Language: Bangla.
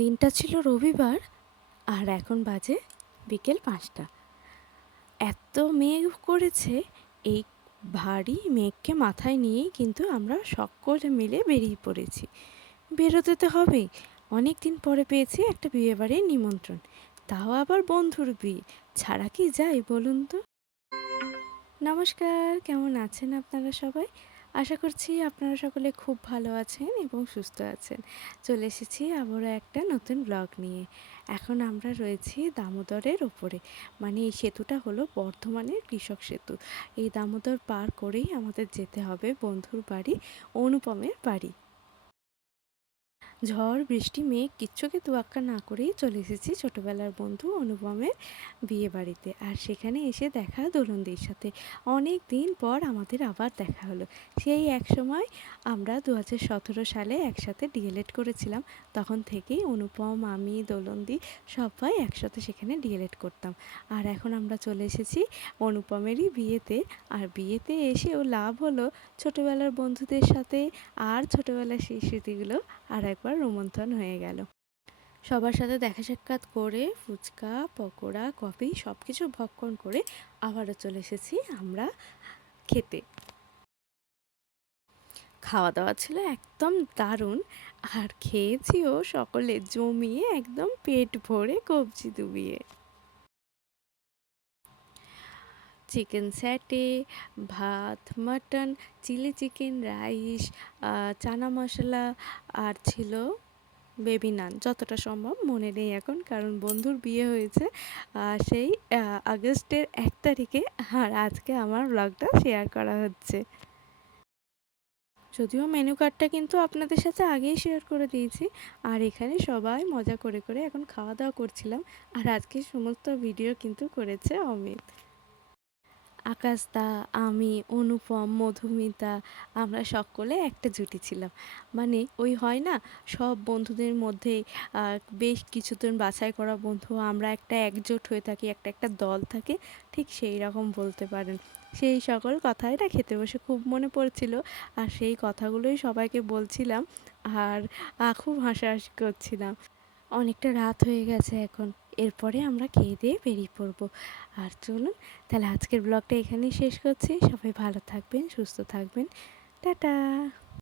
দিনটা ছিল রবিবার আর এখন বাজে বিকেল ৫টা। এত মেঘ করেছে, এই ভারী মেঘকে মাথায় নিয়েই কিন্তু আমরা সকলে মিলে বেরিয়ে পড়েছি। বেরোতে তো হবেই, অনেক দিন পরে পেয়েছি একটা বিয়েবাড়ির নিমন্ত্রণ, তাও আবার বন্ধুর বিয়ে, ছাড়া কি যায় বলুন তো। নমস্কার, কেমন আছেন আপনারা সবাই? আশা করছি আপনারা সকলে খুব ভালো আছেন এবং সুস্থ আছেন। চলে এসেছি আবারও একটা নতুন ব্লগ নিয়ে। এখন আমরা রয়েছি দামোদরের ওপরে, মানে এই সেতুটা হলো বর্ধমানের কৃষক সেতু। এই দামোদর পার করেই আমাদের যেতে হবে বন্ধুর বাড়ি, অনুপমের বাড়ি। ঝড় বৃষ্টি মেঘ কিচ্ছুকে তোয়াক্কা না করেই চলে এসেছি ছোটোবেলার বন্ধু অনুপমের বিয়ে বাড়িতে। আর সেখানে এসে দেখা দোলনদির সাথে অনেক দিন পর আমাদের আবার দেখা হলো। সেই এক সময় আমরা 2017 সালে একসাথে ডিএলএড করেছিলাম, তখন থেকেই অনুপম, আমি, দোলনদি সবাই একসাথে সেখানে ডিএলএড করতাম। আর এখন আমরা চলে এসেছি অনুপমেরই বিয়েতে। আর বিয়েতে এসেও লাভ হলো ছোটোবেলার বন্ধুদের সাথে আর ছোটোবেলার সেই স্মৃতিগুলো আর একবার রোমন্থন হয়ে গেল। সবার সাথে দেখা সাক্ষাৎ করে ফুচকা, পকোড়া, কফি সব কিছু ভক্ষণ করে আবারও চলে এসেছি আমরা খেতে। খাওয়া দাওয়া ছিল একদম দারুণ, আর খেয়েছিও সকলে জমিয়ে, একদম পেট ভরে কবজি ডুবিয়ে। চিকেন স্যাটে, ভাত, mutton, chilli chicken, rice, chana masala, আর ছিল বেবি নান। যতটা সম্ভব মনে নেই এখন, কারণ বন্ধুর বিয়ে হয়েছে সেই আগস্টের 1 তারিখে, আর আজকে আমার ব্লগটা শেয়ার করা হচ্ছে। যদিও মেনু কার্ডটা কিন্তু আপনাদের সাথে আগেই শেয়ার করে দিয়েছি। আর এখানে সবাই মজা করে করে এখন খাওয়া দাওয়া করছিলাম। আর আজকে সমস্ত ভিডিও কিন্তু করেছে অমিত। আকাশদা, আমি, অনুপম, মধুমিতা, আমরা সকলে একটা জুটি ছিলাম। মানে ওই হয় না, সব বন্ধুদের মধ্যে বেশ কিছুজন বাছাই করা বন্ধু, আমরা একটা একজোট হয়ে থাকি, একটা একটা দল থাকে, ঠিক সেই রকম বলতে পারেন। সেই সকল কথাই না খেতে বসে খুব মনে পড়ছিল, আর সেই কথাগুলোই সবাইকে বলছিলাম, আর খুব হাসাহাসি করছিলাম। অনেকটা রাত হয়ে গেছে এখন, এরপরে আমরা খেয়ে দিয়ে বেরিয়ে পড়বো। আর চলুন তাহলে আজকের ব্লগটা এখানেই শেষ করছি। সবাই ভালো থাকবেন, সুস্থ থাকবেন, টাটা।